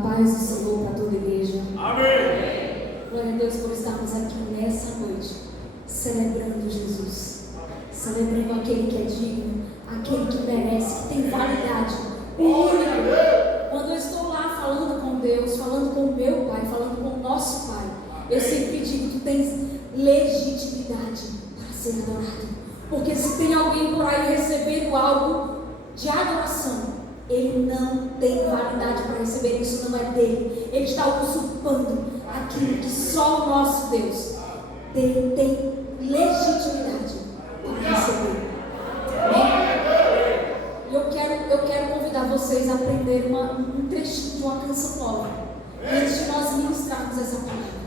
paz do Senhor para toda a igreja. Amém. Glória a Deus por estarmos aqui nessa noite, celebrando Jesus, celebrando aquele que é digno, aquele que merece, que tem validade, o único. Quando eu estou lá falando com Deus, falando com o meu Pai, falando com o nosso Pai, eu sempre digo: tu tens legitimidade para ser adorado, porque se tem alguém por aí recebendo algo de adoração, ele não tem validade para receber, isso não é dele. Ele está usurpando aquilo que só o nosso Deus tem legitimidade para receber. E eu quero convidar vocês a aprender um trechinho de uma canção nova, antes de nós ministrarmos essa palavra.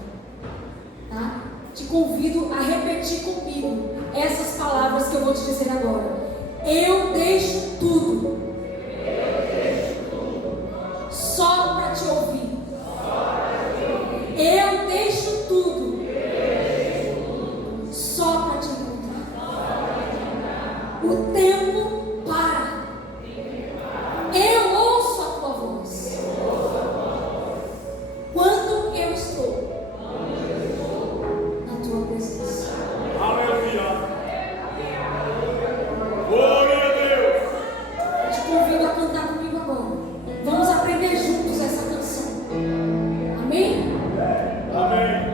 Tá? Te convido a repetir comigo essas palavras que eu vou te dizer agora. Eu deixo tudo só para te ouvir. Eu deixo tudo só para te encontrar. O tempo para. Eu ouço a tua voz. Quando eu estou na tua presença. Aleluia. Glória a Deus. Eu te convido a cantar comigo agora. Vamos aprender juntos essa canção. Amém? Amém.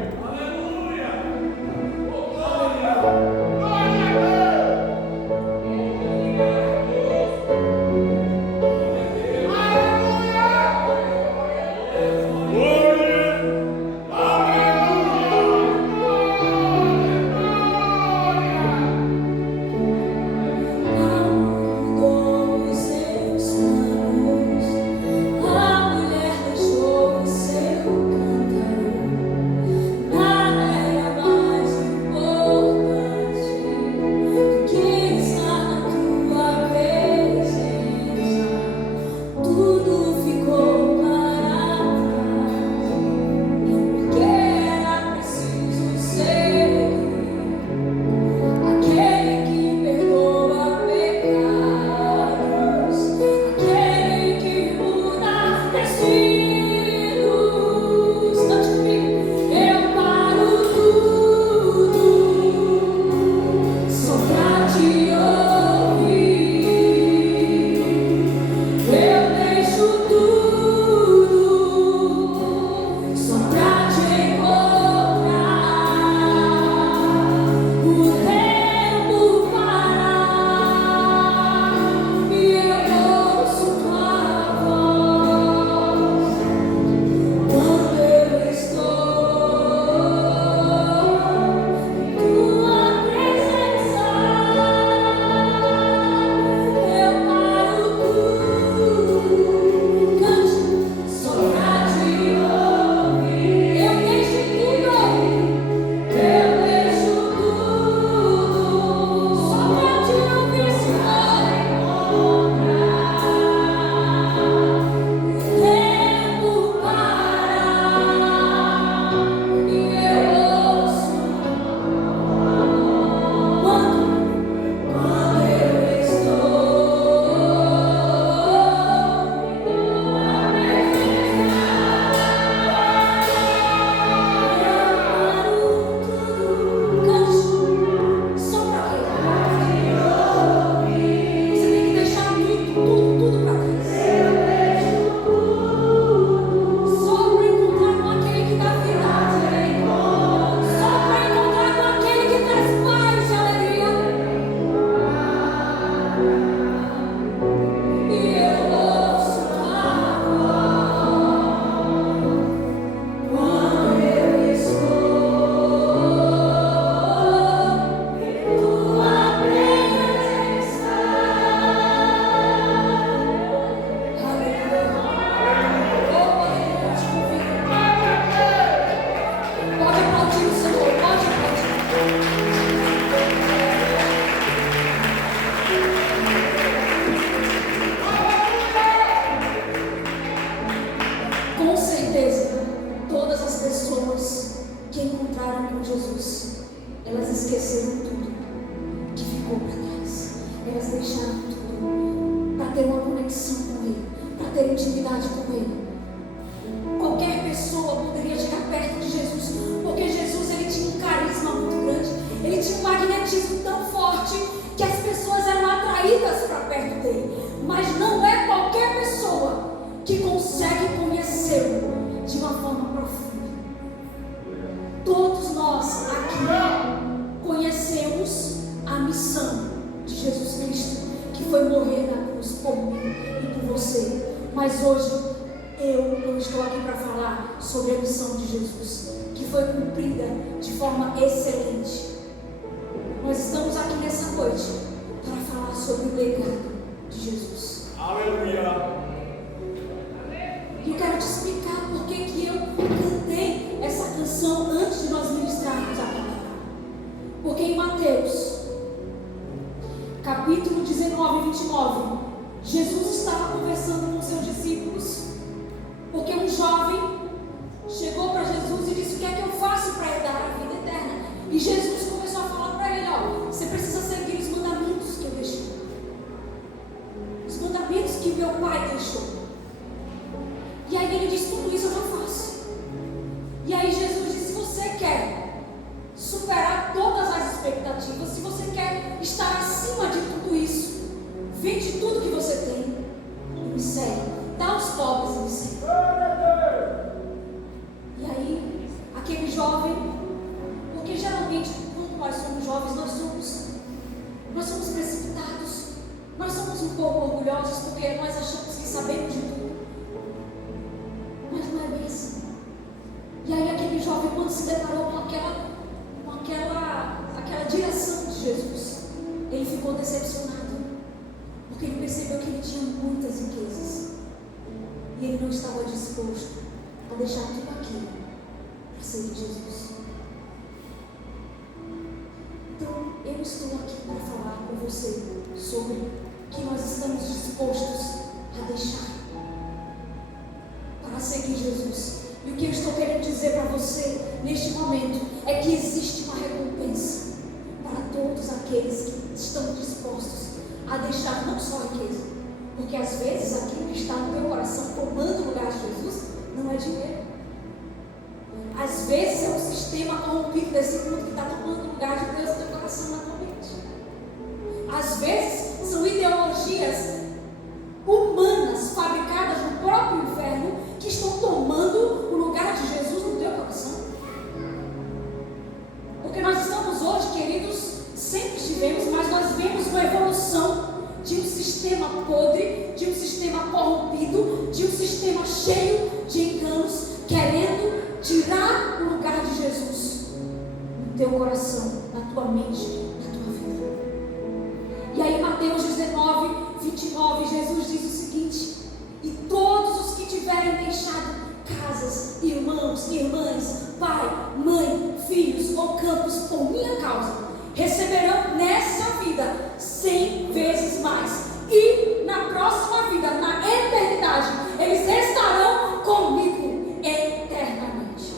ter uma conexão com Ele, para ter intimidade com Ele. Mas hoje eu não estou aqui para falar sobre a missão de Jesus, que foi cumprida de forma excelente. Nós estamos aqui nessa noite para falar sobre o legado de Jesus. Aleluia. E eu quero te explicar por que eu cantei essa canção antes de nós ministrarmos a palavra. Porque em Mateus, capítulo 19 e 29, Jesus estava conversando com seus discípulos, porque um jovem chegou para Jesus e disse: o que é que eu faço para herdar a vida eterna? E Jesus começou a falar para ele: ó, você precisa seguir os mandamentos que eu deixei, os mandamentos que meu pai deixou. E aí ele disse: tudo isso eu já faço. E aí Jesus disse: se você quer superar todas as expectativas, se você quer estar acima de tudo isso, vende tudo que você tem e me segue, dá aos pobres e me segue. E aí aquele jovem, porque geralmente quando nós somos jovens nós somos precipitados, nós somos um pouco orgulhosos, porque nós achamos que sabemos de tudo, mas não é bem assim. E aí aquele jovem, quando se deparou com aquela direção de Jesus, ele ficou decepcionado, porque ele percebeu que ele tinha muitas riquezas e ele não estava disposto a deixar tudo aquilo para seguir Jesus. Então eu estou aqui para falar com você sobre o que nós estamos dispostos a deixar para seguir Jesus. E o que eu estou querendo dizer para você neste momento é que existe uma recompensa para todos aqueles que estão dispostos a deixar não só a riqueza, porque às vezes aquilo que está no teu coração tomando o lugar de Jesus não é dinheiro. Às vezes é um sistema corrompido desse mundo que está tomando o lugar de Deus no teu coração atualmente. Às vezes são ideologias humanas fabricadas no próprio inferno que estão tomando o lugar de Jesus no teu coração. Porque nós estamos hoje, queridos, sempre estivemos, mas nós vemos uma evolução de um sistema podre, de um sistema corrompido, de um sistema cheio de enganos, querendo tirar o lugar de Jesus no teu coração, na tua mente, na tua vida. E aí Mateus 19, 29, Jesus diz o seguinte: e todos os que tiverem deixado casas, irmãos, irmãs, pai, mãe, filhos ou campos por minha causa, receberão nessa vida 100 vezes mais, e na próxima vida, na eternidade, eles estarão comigo eternamente.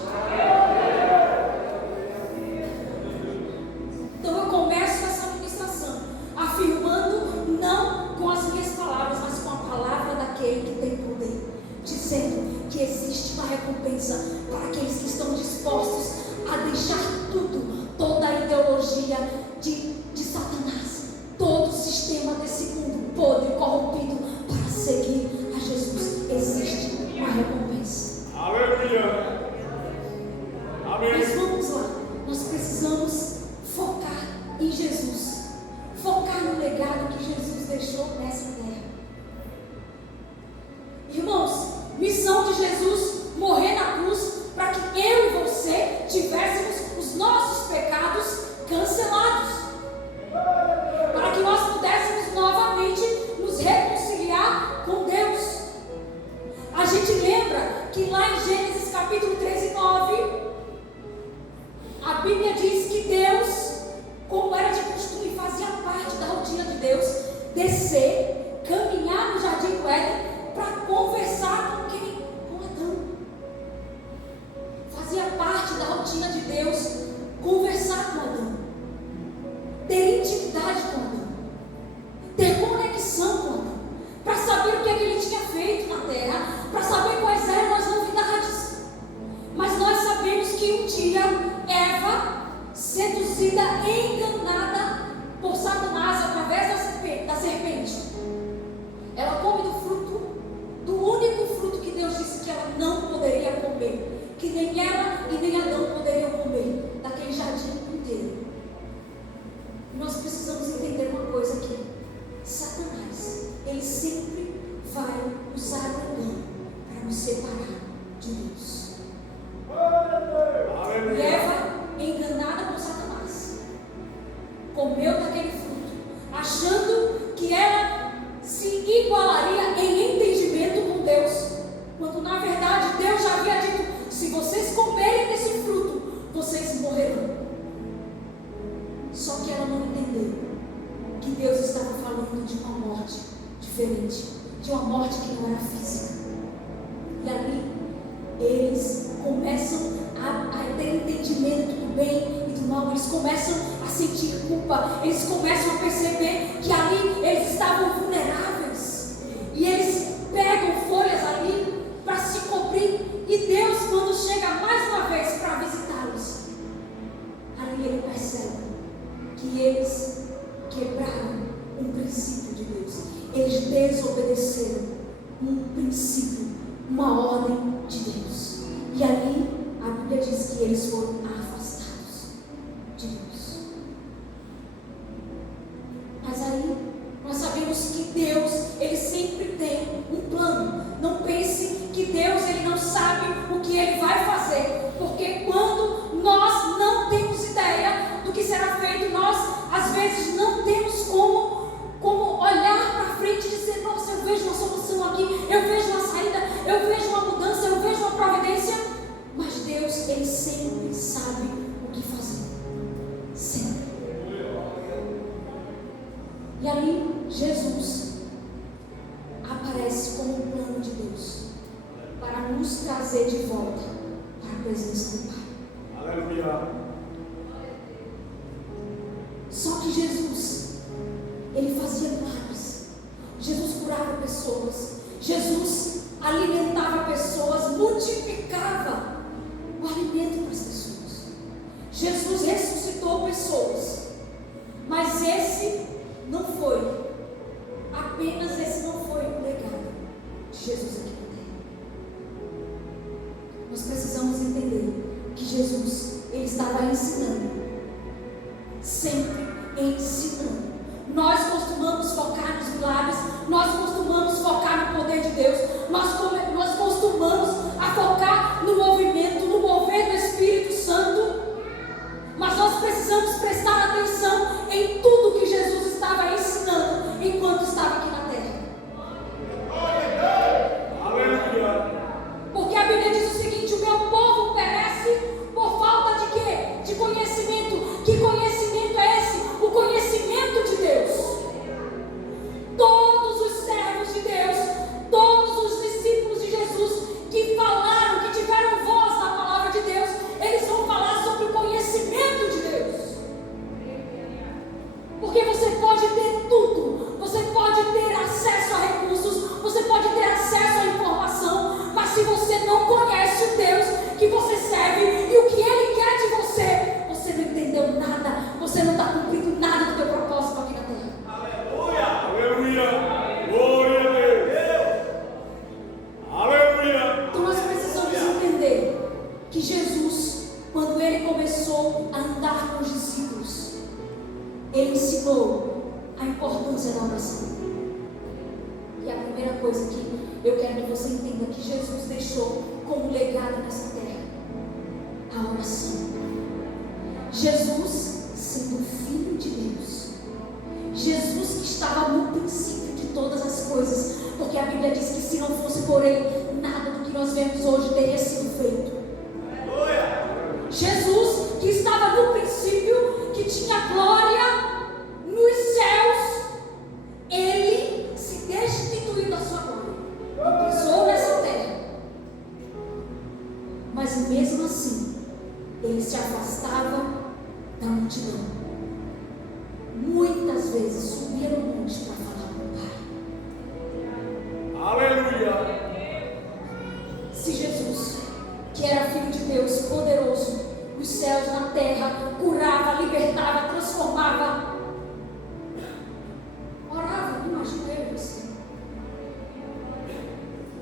Então eu começo essa ministração afirmando, não com as minhas palavras, mas com a palavra daquele que tem poder, dizendo que existe uma recompensa para aqueles que estão dispostos a deixar tudo, toda a ideologia de Satanás, todo o sistema desse mundo podre, corrompido, para seguir a Jesus. Existe uma recompensa. Aleluia. Amém. Mas vamos lá, nós precisamos focar em Jesus, focar no legado que Jesus deixou nessa terra. Irmãos, missão de Jesus: morrer na cruz para que eu e você tivéssemos os nossos pecados cancelados, para que nós pudéssemos novamente nos reconciliar com Deus. A gente lembra que lá em Gênesis capítulo 3 e 9, a Bíblia diz que Deus, como era de costume, fazia parte da rotina de Deus, descer, caminhar no jardim do Éden para conversar com quem? Com Adão. Fazia parte da rotina de Deus conversar com Adão, ter intimidade com Adão, ter conexão com Adão, para saber o que ele tinha feito na terra, para saber quais eram as novidades. Mas nós sabemos que um dia Eva, seduzida, enganada por Satanás através da serpente, algo, eles começam a sentir culpa, eles começam a perceber que ali eles estavam vulneráveis. E eles pegam folhas ali para se cobrir. E Deus, quando chega mais uma vez para visitá-los, ali ele percebe que eles quebraram um princípio de Deus. Eles desobedeceram um princípio, uma ordem de Deus. E ali a Bíblia diz que eles foram afastados de Deus. Mas aí nós sabemos que Deus, ele sempre tem um plano. Não pense que Deus, ele não sabe o que ele vai fazer, porque quando nós não temos ideia do que será feito, nós às vezes não temos como olhar para frente e dizer: nossa, eu vejo uma solução aqui, eu vejo uma saída, eu vejo uma mudança, eu vejo uma providência. Mas Deus, ele sempre sabe o que fazer, sempre. E ali Jesus aparece como um plano de Deus para nos trazer de volta para a presença do Pai. Aleluia. Só que Jesus, ele fazia milagres. Jesus curava pessoas. Jesus alimentava pessoas, multiplicava o alimento para as pessoas. Jesus ressuscitou pessoas. Mas esse não foi o legado de Jesus aqui na terra. Nós precisamos entender que Jesus, ele estava ensinando, sempre ensinando. Nós costumamos focar nos milagres, nós costumamos focar no poder de Deus, nós costumamos a focar no movimento, no mover do Espírito Santo, mas nós precisamos prestar atenção em tudo que Jesus estava ensinando enquanto estava aqui na terra. Aleluia. Porque a Bíblia diz o seguinte: o meu povo perece por falta de quê? De conhecimento. Que conhecimento é esse? O conhecimento de Deus. Todos os servos de Deus, todos os discípulos de Jesus que falaram, que tiveram voz na palavra de Deus, eles vão falar sobre o conhecimento de Deus. Porque você pode ter tudo, você pode ter acesso a recursos, você pode ter acesso à informação, mas se você não conhece o Deus que você serve e o que Ele quer de você, você não entendeu nada, você não está cumprindo nada do teu propósito aqui na terra. Aleluia. Aleluia. Glória a Deus. Aleluia. Então nós precisamos entender que Jesus, quando Ele começou a andar com os discípulos, Ele ensinou a importância da oração. E a primeira coisa que eu quero que você entenda que Jesus deixou como legado nessa terra: a oração. Jesus, sendo filho de Deus, Jesus que estava no princípio de todas as coisas, porque a Bíblia diz que se não fosse por Ele, nada do que nós vemos hoje teria sido feito. Jesus que estava no princípio, que tinha glória nos céus, Ele se destituiu da sua glória e pisou nessa terra. Mas mesmo assim, Ele se afastava da multidão. Muitas vezes subia no monte para falar com o Pai. Aleluia. Se Jesus, que era filho de Deus, poderoso, os céus na terra, curava, libertava, transformava, orava, imagina eu e você.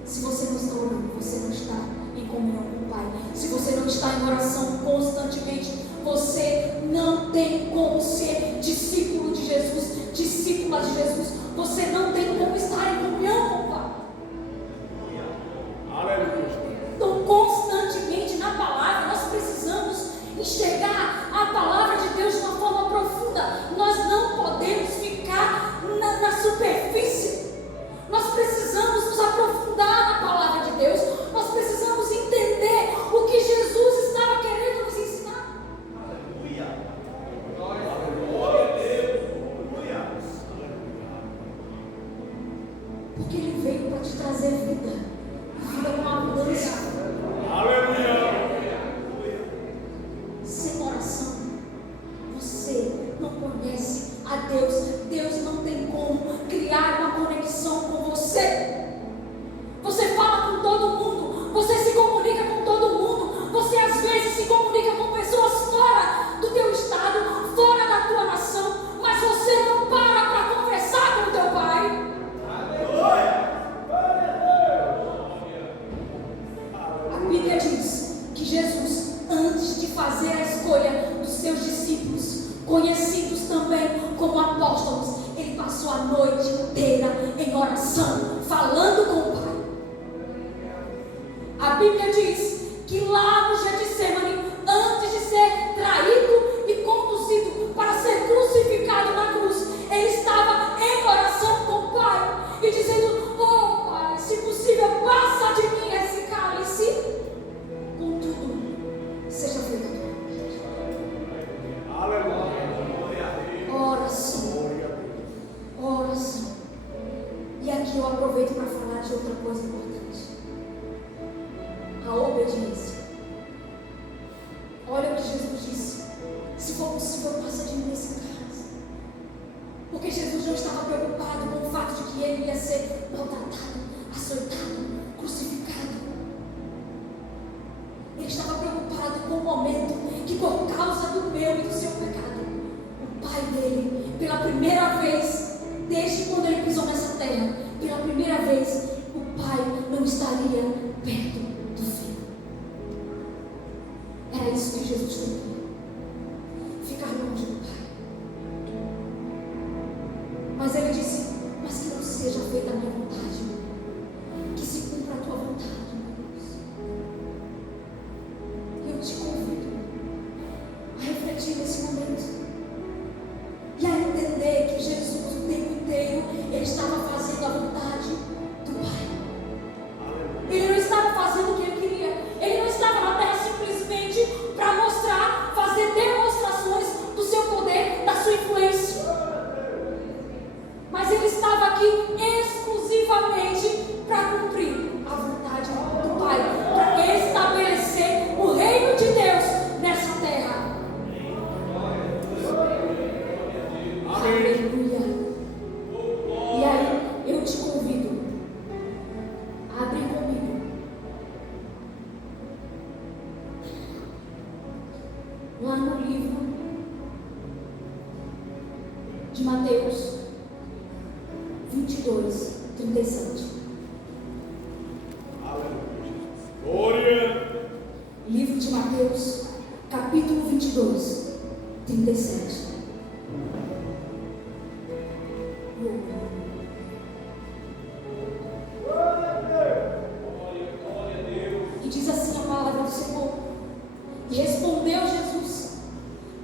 Se você não está orando, você não está em comunhão com o Pai. Se você não está em oração constantemente, você não tem como ser discípulo de Jesus, discípula de Jesus. Você não tem como estar em comunhão com o Pai. Aleluia. Então, constantemente na palavra, nós precisamos enxergar a palavra de Deus de uma forma profunda. Nós não podemos ficar na superfície. Nós precisamos nos aprofundar na palavra de Deus. Nós precisamos entender o que Jesus estava querendo nos ensinar. Aleluia. Glória a Deus. Aleluia. Porque Ele conhecidos também como apóstolos, ele passou a noite inteira em oração, falando com o Pai. A Bíblia diz que lá no Getsemane, antes de ser traído e conduzido para ser crucificado na cruz, ele estava em oração com o Pai e dizendo: oh Pai, se possível, passa de mim esse cálice, contudo, seja feita a tua vontade. Oração. E aqui eu aproveito para falar de outra coisa importante: a obediência. Olha o que Jesus disse: se for possível, passa de mim esse cálice. Porque Jesus não estava preocupado com o fato de que ele ia ser maltratado, açoitado, crucificado. Ele estava preocupado com o momento que, por causa do meu e do seu pecado, o Pai dele, pela primeira vez, desde quando ele pisou nessa terra, pela primeira vez, o Pai não estaria perto do Filho. Era isso que Jesus queria: ficar longe do Pai. Mas ele disse: mas que não seja feita a minha vontade, que se cumpra a tua vontade, meu Deus. Eu te convido a refletir nesse momento e a entender que Jesus, o tempo inteiro, ele estava fazendo a vontade do Pai. Ele não estava fazendo o que ele queria. Ele não estava na terra simplesmente para mostrar, fazer demonstrações do seu poder, da sua influência. Mas ele estava aqui exclusivamente para cumprir a vontade do Pai, para estabelecer o reino de Deus nessa terra. Aleluia. E aí eu te convido a abrir comigo lá no livro de Mateus 22, 37. Glória. Livro de Mateus, capítulo 22, 37. E diz assim a palavra do Senhor: e respondeu Jesus: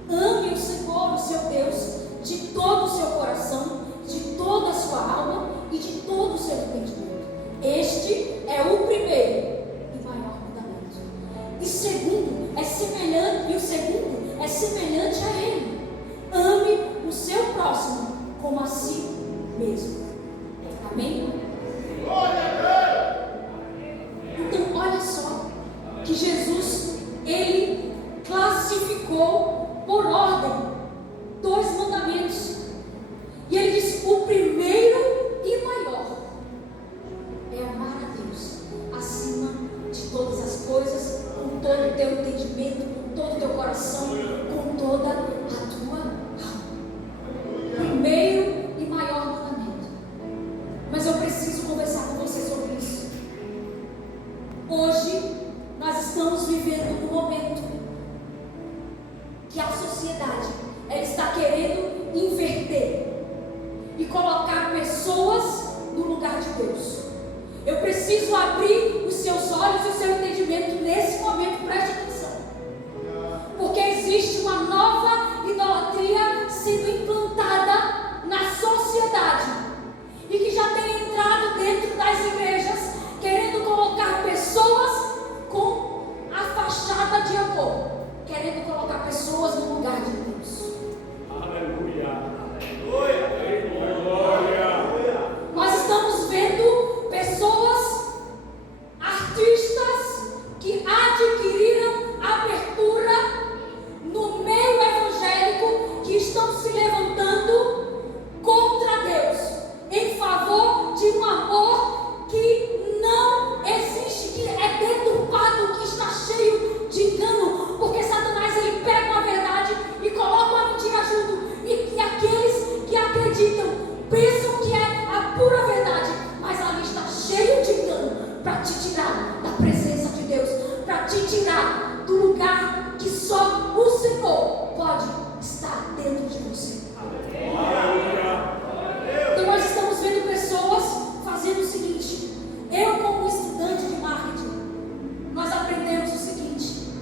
ame o Senhor, o seu Deus, de todo o seu coração, de toda a sua alma e de todo o seu entendimento. Este é o primeiro e maior mandamento. E o segundo é semelhante a ele: ame o seu próximo como a si mesmo. Amém? Então olha só que Jesus, ele classificou por ordem 2 mandamentos. E ele disse: o primeiro e maior é amar a Deus acima de todas as coisas, com todo o teu entendimento, com todo o teu coração, com toda a tua alma. Primeiro e maior mandamento. Mas eu preciso conversar com você sobre isso. Hoje nós estamos vivendo um momento que a sociedade, ela está querendo inverter e colocar pessoas no lugar de Deus. Eu preciso abrir os seus olhos e o seu entendimento nesse momento, preste atenção. Porque existe uma nova idolatria sendo implantada na sociedade e que já tem entrado dentro das igrejas, querendo colocar pessoas com a fachada de amor, querendo colocar pessoas no lugar de Deus. Aleluia. Nós estamos vendo pessoas, artistas, que adquiriram abertura no meio evangélico, que estão se levantando contra Deus, em favor de um amor que não existe, que é deturpado, que está cheio de engano, porque Satanás, ele pega uma verdade e coloca uma mentira junto, e aqueles que acreditam pensam que é a pura verdade, mas ali está cheio de engano para te tirar da presença de Deus, para te tirar do lugar que só o Senhor pode estar. está dentro de você. Aleluia. Então nós estamos vendo pessoas fazendo o seguinte. Eu, como estudante de marketing, nós aprendemos o seguinte,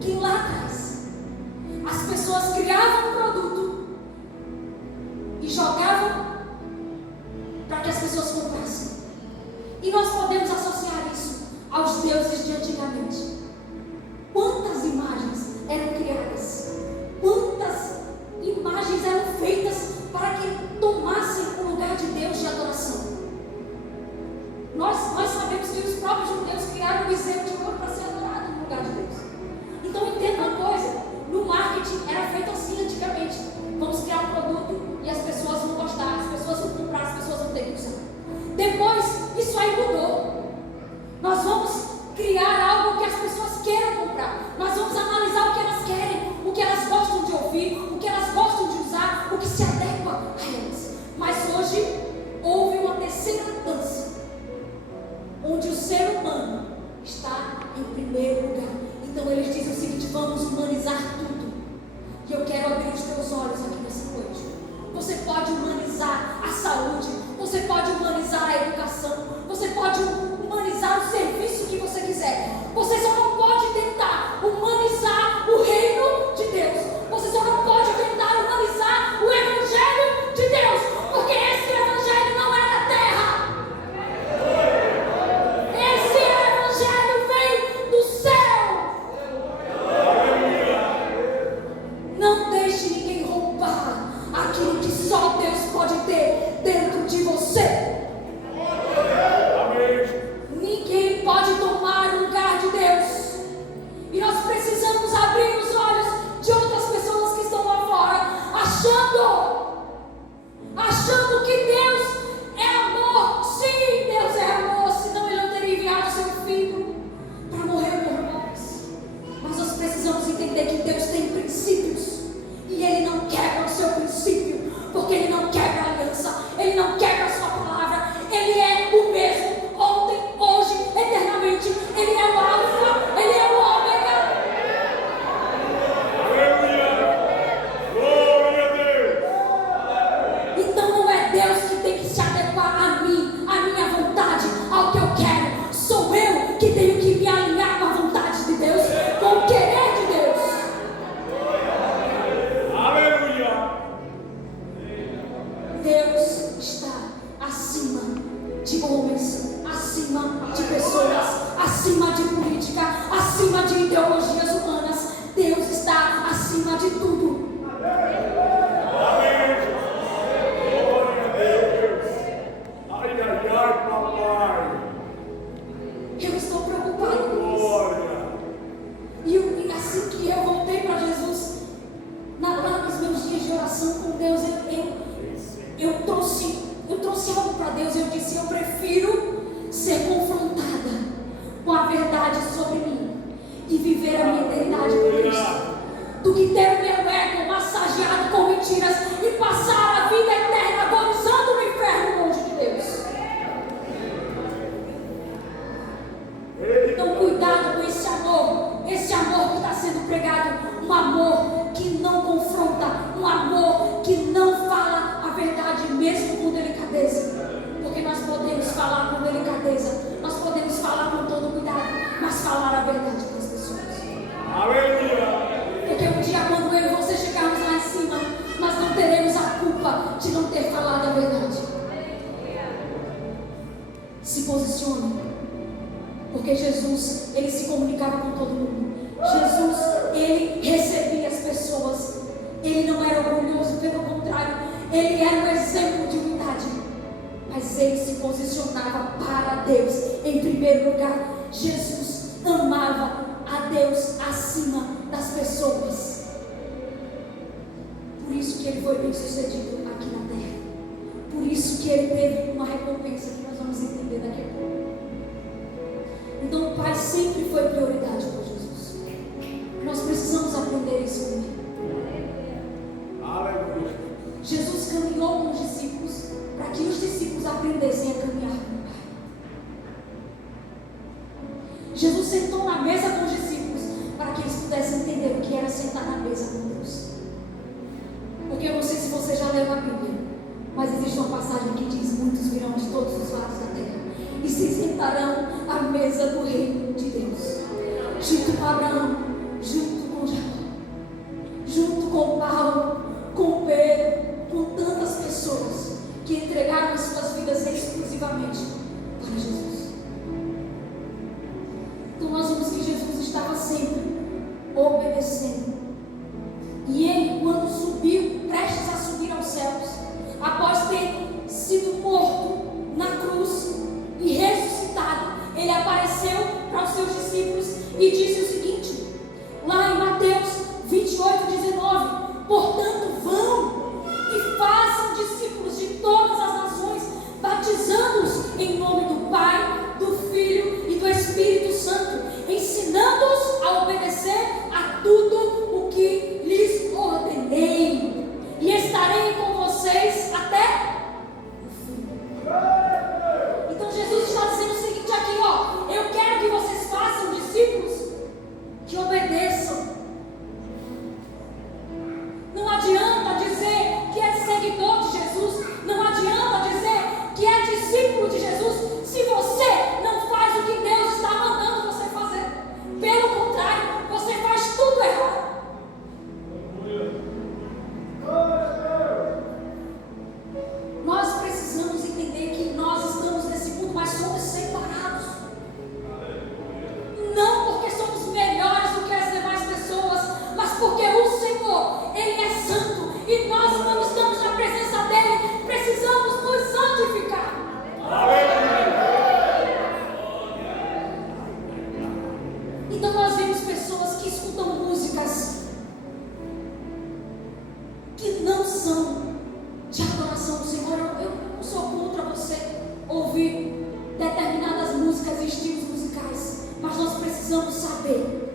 que lá atrás as pessoas criavam um produto e jogavam para que as pessoas comprassem. E nós podemos associar isso aos deuses de antigamente. Quantas imagens eram criadas? Quantas imagens eram feitas para que tomassem o lugar de Deus de adoração? Nós sabemos que os próprios judeus criaram um bezerro de ouro para ser adorado no lugar de Deus. Então entenda uma coisa, no marketing era feito assim antigamente. Vamos criar um produto e as pessoas vão gostar, as pessoas vão comprar, as pessoas vão ter que usar. Depois, isso aí mudou. Nós vamos criar algo que as pessoas queiram comprar. Nós vamos analisar o que elas querem, o que elas gostam de ouvir, o que elas gostam de usar, o que se adequa a elas. Mas hoje, houve uma terceira dança, onde o ser humano está em primeiro lugar. Então eles dizem o seguinte: vamos humanizar tudo. E eu quero abrir os teus olhos aqui nessa noite. Você pode humanizar a saúde, você pode humanizar a educação, você pode humanizar o serviço que você quiser. Você só não pode tentar humanizar o reino de Deus. Você só não pode tentar humanizar o evangelho de Deus, porque esse evangelho não é da terra. Esse evangelho vem do céu. Não deixe ninguém roubar aquilo que só Deus pode ter dentro de você. Ninguém pode tomar o lugar de Deus. E nós precisamos abrir os olhos de outras pessoas que estão lá fora, achando que Deus é amor. Sim, Deus é amor, senão Ele não teria enviado seu Filho para morrer por nós. Mas nós precisamos entender que Deus tem princípios, e Ele não quebra o seu princípio, porque Ele não quebra a aliança, Ele não quebra a sua palavra. Ele é o mesmo ontem, hoje, eternamente. Ele é o Alfa, Ele é o Ômega. Aleluia. Glória a Deus. Então não é Deus que tem que se adequar a mim, à minha vontade, ao que eu quero. Sou eu que tenho que me alinhar com a vontade de Deus, com o querer de Deus. Aleluia. Deus está acima de homens, acima de pessoas, acima de política, acima de ideologias humanas. Deus está acima de tudo. Amém. Glória a Deus. Ai, ai, ai, papai. Eu estou preocupado com isso. Glória. E assim que eu voltei para Jesus, lá nos meus dias de oração com Deus, eu trouxe algo para Deus. Eu disse: eu prefiro ser confrontada com a verdade sobre mim e viver a minha eternidade com Cristo, do que ter o meu ego massageado com mentiras e passar a vida eterna agonizando no inferno longe de Deus. Então cuidado com esse amor que está sendo pregado, um amor que não confronta, um amor que não fala a verdade mesmo com delicadeza, porque nós podemos falar com delicadeza, nós podemos falar com todo cuidado, mas falar a verdade para as pessoas. Aleluia. Porque um dia, quando eu e você chegarmos lá em cima, nós não teremos a culpa de não ter falado a verdade. Se posicione, porque Jesus, Ele se comunicava com todo mundo. Jesus, Ele recebia as pessoas. Ele não era orgulhoso, pelo contrário, Ele era um exemplo de humildade. Mas Ele se posicionava para Deus em primeiro lugar. Jesus amava a Deus acima das pessoas. Por isso que Ele foi bem sucedido aqui na terra. Por isso que Ele teve uma recompensa que nós vamos entender daqui a pouco. Então o Pai sempre foi prioridade para Jesus. Nós precisamos aprender isso comigo. Aleluia. Jesus caminhou com os discípulos para que os discípulos aprendessem a caminhar com o Pai. Jesus sentou na mesa com os discípulos para que eles pudessem entender o que era sentar na mesa com Deus. Porque eu não sei se você já leu a Bíblia, mas existe uma passagem que diz: muitos virão de todos os lados da terra e se sentarão à mesa do reino de Deus, junto com Abraão, junto com Jacó, junto com Paulo, com Pedro, com tantas pessoas que entregaram as suas vidas exclusivamente para Jesus. Então nós vimos que Jesus estava sempre obedecendo. E ele, quando subiu, prestes a subir aos céus, após ter sido morto na cruz e ressuscitado, ele apareceu para os seus discípulos e disse o seguinte, lá em Mateus 28:19: portanto, vão e façam discípulos de todas as nações, batizando-os em nome do Pai, do Filho e do Espírito Santo, ensinando-os a obedecer a tudo o que lhes ordenei, e estarei com vocês até o fim. Então Jesus está dizendo o seguinte aqui, ó: eu quero que vocês façam discípulos que obedeçam. Não adianta dizer que é seguidor de Jesus, não adianta dizer que é discípulo de Jesus, se você não faz o que Deus está mandando você fazer. Pelo contrário, você faz tudo errado. Nós precisamos entender que nós estamos nesse mundo, mas somos separados. Não porque somos melhores do que as demais pessoas, mas porque o Senhor, Ele é santo, e nós, quando estamos na presença dEle, precisamos nos santificar. Então nós vemos pessoas que escutam músicas que não são de adoração do Senhor. Eu não sou contra você ouvir determinadas músicas e estilos musicais, mas nós precisamos saber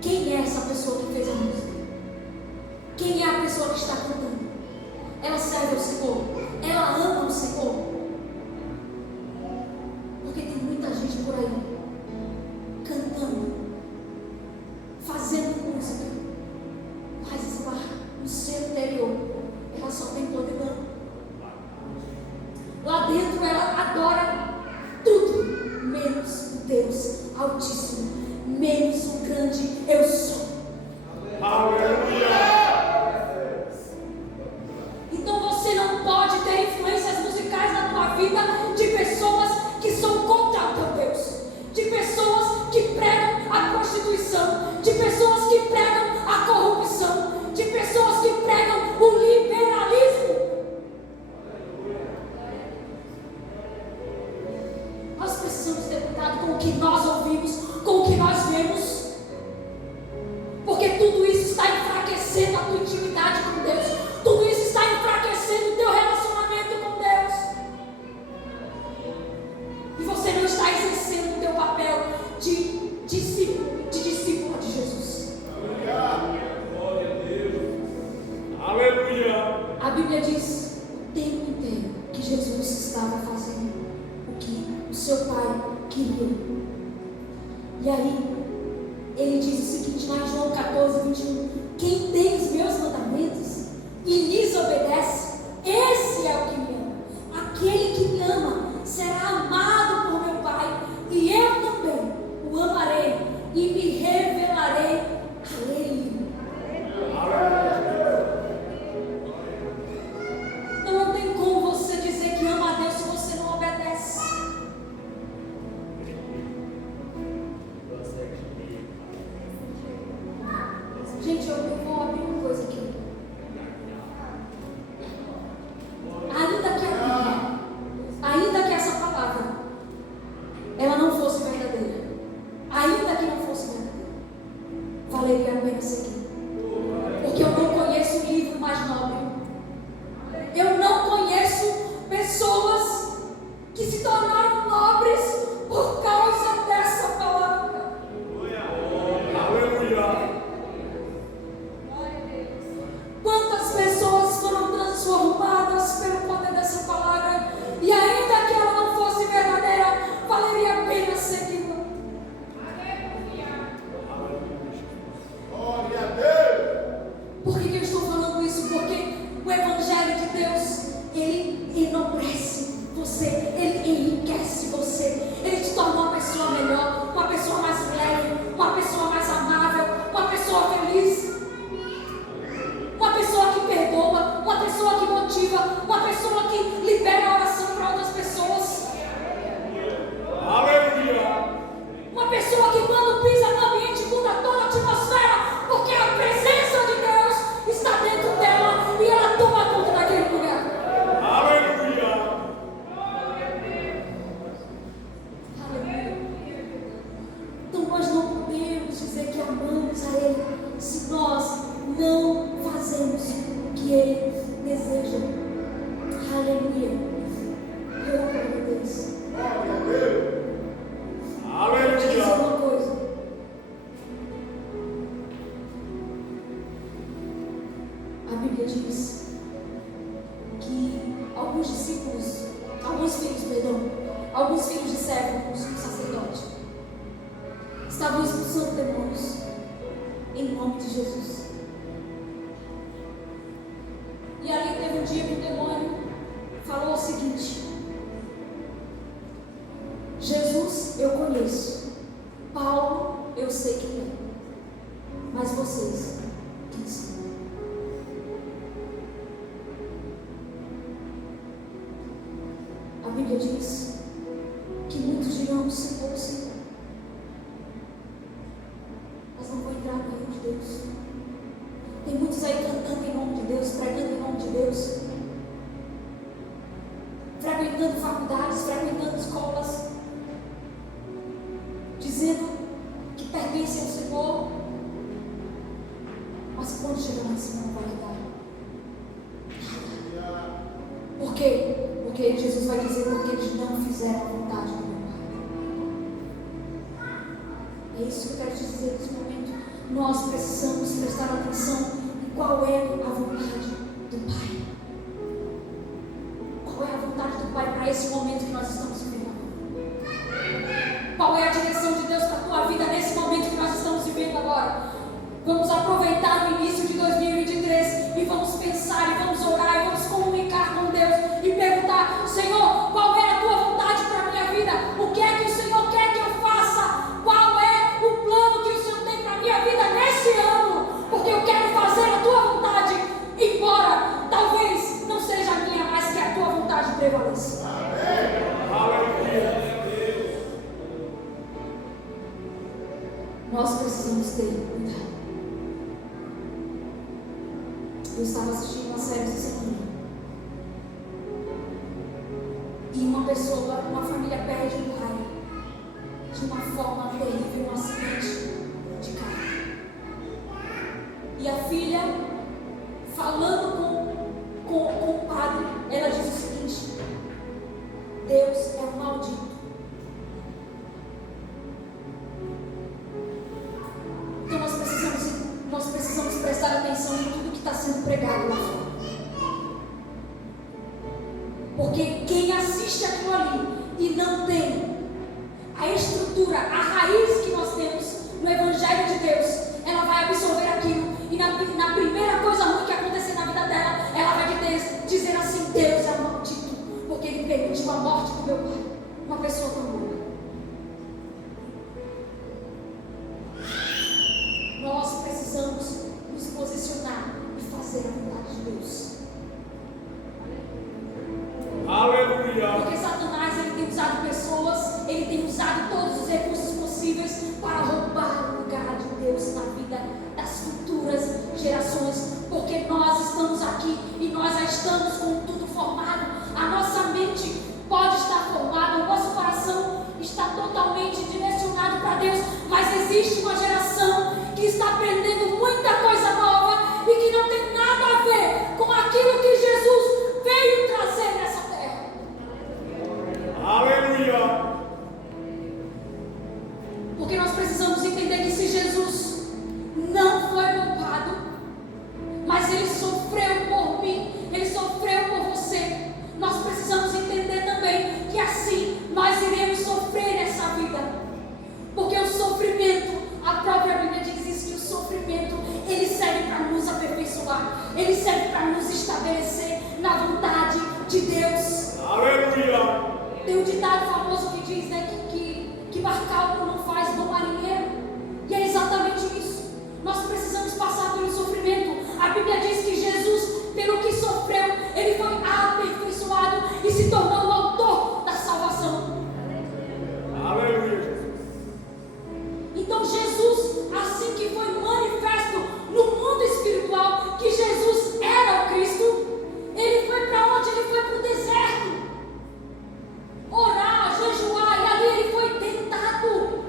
quem é essa pessoa que fez a música. Quem é a pessoa que está cantando? Ela serve ao Senhor? Ela ama o Senhor? Porque tem muita gente por aí cantando, fazendo música, mas lá no seu interior ela só tem podridão. Lá dentro ela adora tudo menos o Deus Altíssimo, menos o grande eu sou. Aleluia! Então você não pode ter influências musicais na tua vida de pessoas que são contra o teu Deus, de pessoas que pregam a prostituição, de pessoas que pregam a corrupção, de pessoas que pregam o liberalismo. Nós precisamos ter cuidado com o que nós ouvimos, com o que nós vemos, porque tudo isso está enfraquecendo a tua intimidade com Deus, tudo isso está enfraquecendo o teu relacionamento com Deus, e você não está exercendo o teu papel de discípulo de Jesus. Aleluia! A Bíblia diz o tempo inteiro que Jesus estava fazendo o que o seu Pai queria. E aí, ele diz o seguinte lá em João 14:21: quem tem os meus mandamentos e lhes obedece, esse é o que me ama. Aquele que me ama será amado por meu Pai, e eu também o amarei e me revelarei a ele. Então não tem como você dizer que ama a Deus se você não obedece. Gente, eu vou abrir um amamos a Ele, se nós não fazemos o que Ele deseja. Aleluia. Glória a Deus. Eu vou te dizer uma coisa. A Bíblia diz que alguns filhos de servo, um sacerdote, estavam expulsando demônios em nome de Jesus. E ali teve um dia que o demônio falou o seguinte: Jesus eu conheço, Paulo eu sei quem é, mas vocês, quem são? A Bíblia diz que muitos dirão: Senhor, Senhor, mas não vão entrar no reino de Deus. Tem muitos aí cantando em nome de Deus, pregando em nome de Deus, frequentando faculdades, frequentando escolas, dizendo que pertencem ao Senhor, mas quando chegar lá em cima não vai dar. Por quê? Porque Jesus vai dizer: porque eles não fizeram a vontade do meu Pai. É isso que eu quero te dizer nesse momento. Nós precisamos prestar atenção em qual é a vontade do Pai. Qual é a vontade do Pai para esse momento que nós estamos vivendo agora? Qual é a direção de Deus para a tua vida nesse momento que nós estamos vivendo agora? Vamos aproveitar o início de 2023 e vamos pensar, e vamos orar, e vamos comunicar com Deus e perguntar: Senhor, qual é a tua vontade para a minha vida? O que é que o Senhor quer que eu faça? Qual é o plano que o Senhor tem para a minha vida nesse ano? Porque eu quero fazer a tua vontade, embora talvez não seja a minha, mas que a tua vontade prevaleça. Nós precisamos ter cuidado. Eu estava assistindo uma série essa semana e uma família perde um pai de uma forma terrível, um acidente de carro. E a filha, falando com o padre, ela diz o seguinte: Deus é um maldito. Então nós precisamos prestar atenção em tudo que está sendo pregado lá fora. Porque quem assiste aquilo ali e não tem a estrutura, a raiz que nós temos no Evangelho de Deus, ela vai absorver aquilo e na primeira coisa ruim que acontecer na vida dela, ela vai dizer assim: Deus é um maldito, porque Ele permitiu a morte do meu pai, uma pessoa tão boa. Nós precisamos nos posicionar e fazer a vontade de Deus. Aleluia. Porque Satanás, ele tem usado pessoas, ele tem usado todos os recursos possíveis para roubar o lugar de Deus na vida das futuras gerações. Porque nós estamos aqui e nós já estamos com tudo formado. A nossa mente pode estar formada, o nosso coração está totalmente direcionado para Deus, mas existe uma geração que está aprendendo muita coisa nova e que não tem nada a ver com aquilo que Jesus veio trazer nessa terra. Aleluia. Porque nós precisamos entender que se Jesus não foi poupado, mas Ele sofreu por mim, Ele sofreu por você, nós precisamos entender também que assim nós iremos sofrer nessa vida. Porque o sofrimento, a própria Bíblia diz isso, que o sofrimento, ele serve para nos aperfeiçoar, ele serve para nos estabelecer na vontade de Deus. Aleluia. Tem um ditado famoso que diz, né, que barcalco não faz bom marinheiro. E é exatamente isso. Nós precisamos passar pelo sofrimento. A Bíblia diz que Jesus, pelo que sofreu, ele foi aperfeiçoado e se tornou o autor da salvação. Aleluia. Então Jesus, assim que foi manifesto no mundo espiritual que Jesus era o Cristo, ele foi para onde? Ele foi para o deserto orar, jejuar, e ali ele foi tentado.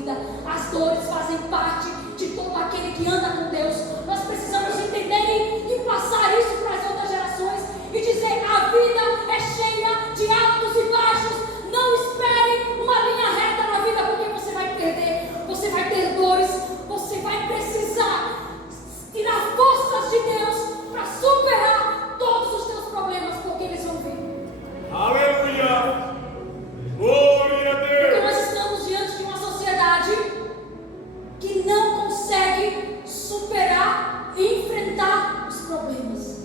vida. As dores fazem parte de todo aquele que anda com Deus. Nós precisamos entender e passar isso para as outras gerações e dizer: a vida é cheia de altos e baixos. Não espere uma linha reta na vida, porque você vai perder, você vai ter dores, você vai precisar tirar forças de Deus para superar todos os teus problemas, porque eles vão vir. Aleluia! Glória a Porque Deus! nós estamos diante de uma sociedade que não consegue superar e enfrentar os problemas.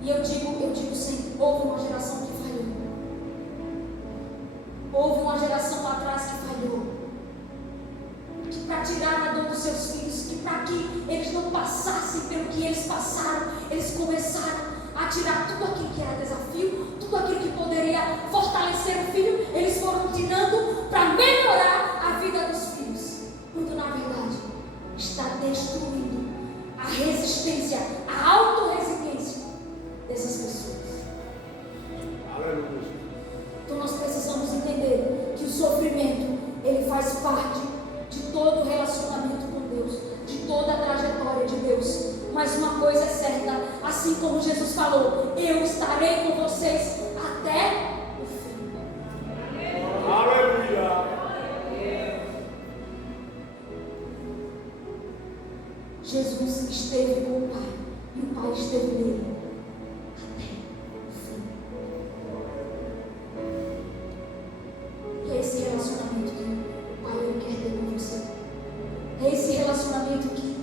E eu digo sempre, houve uma geração que falhou. Houve uma geração lá atrás que falhou. Que para tirar a dor dos seus filhos, que para que eles não passassem pelo que eles passaram, eles começaram a tirar tudo aquilo que era desafio, tudo aquilo que poderia fortalecer o filho, eles foram tirando para melhorar a vida dos filhos. Quando na verdade está destruindo a resistência, a autorresiliência dessas pessoas. Aleluia! Então nós precisamos entender que o sofrimento, ele faz parte de todo o relacionamento com Deus, de toda a trajetória de Deus. Mas uma coisa é certa, assim como Jesus falou: eu estarei com vocês até o fim. Aleluia! Jesus esteve com o Pai e o Pai esteve nele até o fim. E é esse relacionamento que o Pai ele quer ter com você. É esse relacionamento que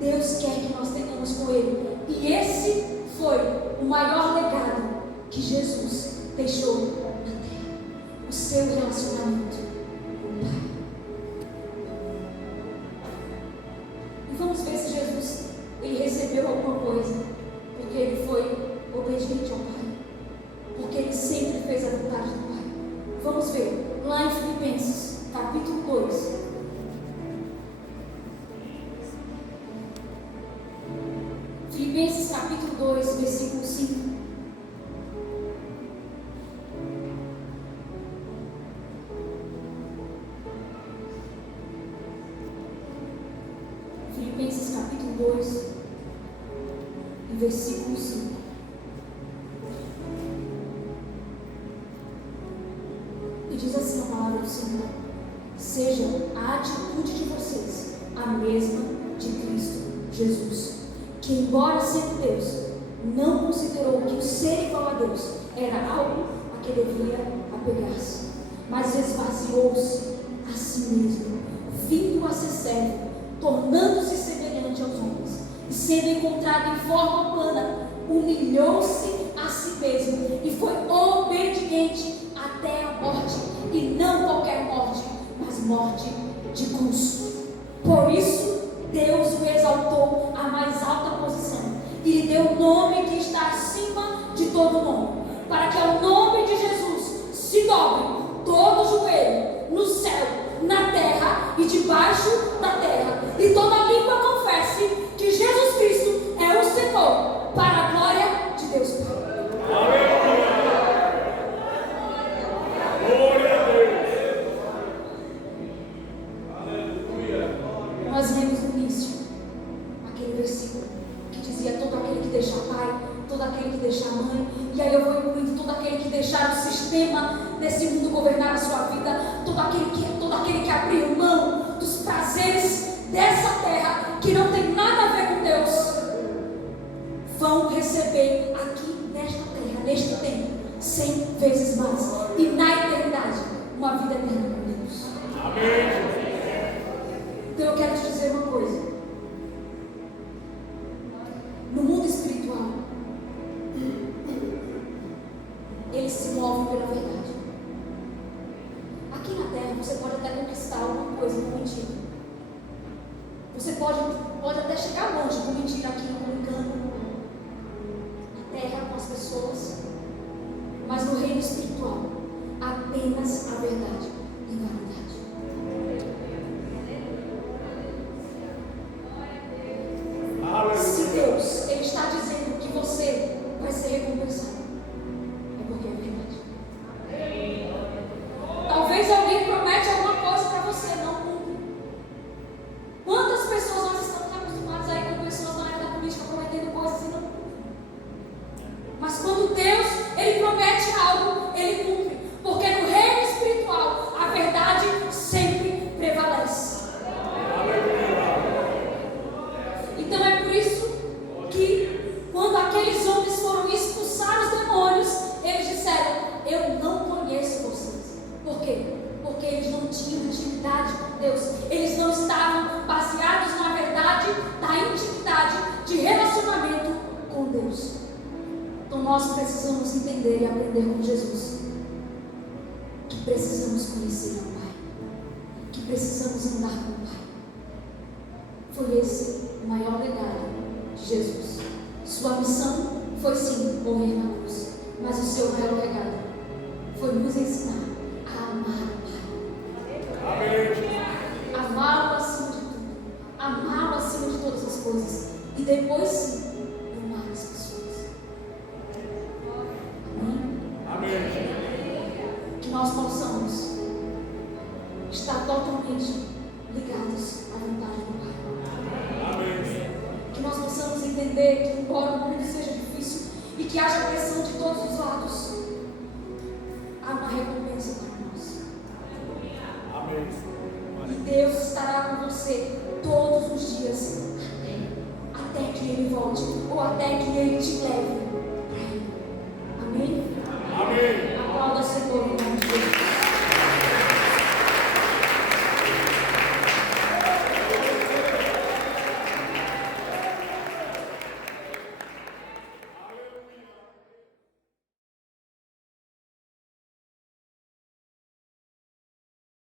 Deus quer que nós tenhamos com Ele. E esse foi o maior legado que Jesus deixou na terra. O seu relacionamento com o Pai. E vamos ver se Jesus ele recebeu alguma coisa, porque ele foi obediente ao Pai, porque ele sempre fez a vontade do Pai. Vamos ver lá em Filipenses capítulo 2. Filipenses capítulo 2, versículo 5. Filipenses capítulo 2, versículo 5. E diz assim a palavra do Senhor: seja a atitude de vocês a mesma de Cristo Jesus, que embora sendo Deus, não considerou que o ser igual a Deus era algo a que devia apegar-se, mas esvaziou-se a si mesmo, vindo a ser servo, tornando-se semelhante aos homens, e sendo encontrado em forma humana, humilhou-se a si mesmo e foi obediente até a morte, e não qualquer morte, mas morte de cruz. Por isso Deus o exaltou à mais alta posição e lhe deu o nome que está acima de todo nome, para que ao nome de Jesus se dobre todo joelho no céu, na terra e debaixo da terra, e toda língua confesse que Jesus Cristo é o Senhor, para a glória de Deus Pai. Glória a Deus! Aleluia! Nós vemos no início aquele versículo que dizia: todo aquele que deixa pai, todo aquele que deixa mãe, e aí eu vou incluindo todo aquele que deixar o sistema desse mundo governar a sua vida, todo aquele que abriu mão dos prazeres dessa terra, que não tem nada a ver com Deus, vão receber aqui nesta terra, neste tempo, 100 vezes mais, e na eternidade, uma vida eterna com Deus. Amém! Então eu quero te dizer uma coisa: no mundo espiritual, ele se move pela verdade. Aqui na terra você pode até conquistar alguma coisa com mentira. Você pode até chegar longe com mentira aqui, com engano, na terra, com as pessoas. Mas no reino espiritual, apenas a verdade e validade. Se Deus ele está dizendo que você vai ser recompensado, é porque é verdade. Talvez Deus. Eles não estavam baseados na verdade da intimidade, de relacionamento com Deus. Então nós precisamos entender e aprender com Jesus que precisamos conhecer o Pai, que precisamos andar com o Pai. Foi esse o maior legado de Jesus. Sua missão foi sim morrer na cruz, mas o seu maior legado foi nos ensinar a amar o Pai. Amém. Amá-lo acima de tudo, amá-lo acima de todas as coisas, e depois sim amar as pessoas. Amém? Amém. Que nós possamos estar totalmente ligados à vontade do Pai. Amém. Que nós possamos entender que, embora o mundo seja difícil e que haja pressão de todos os lados, há uma recompensa para nós. Amém. E Deus estará com você todos os dias, até que Ele volte, ou até que Ele te leve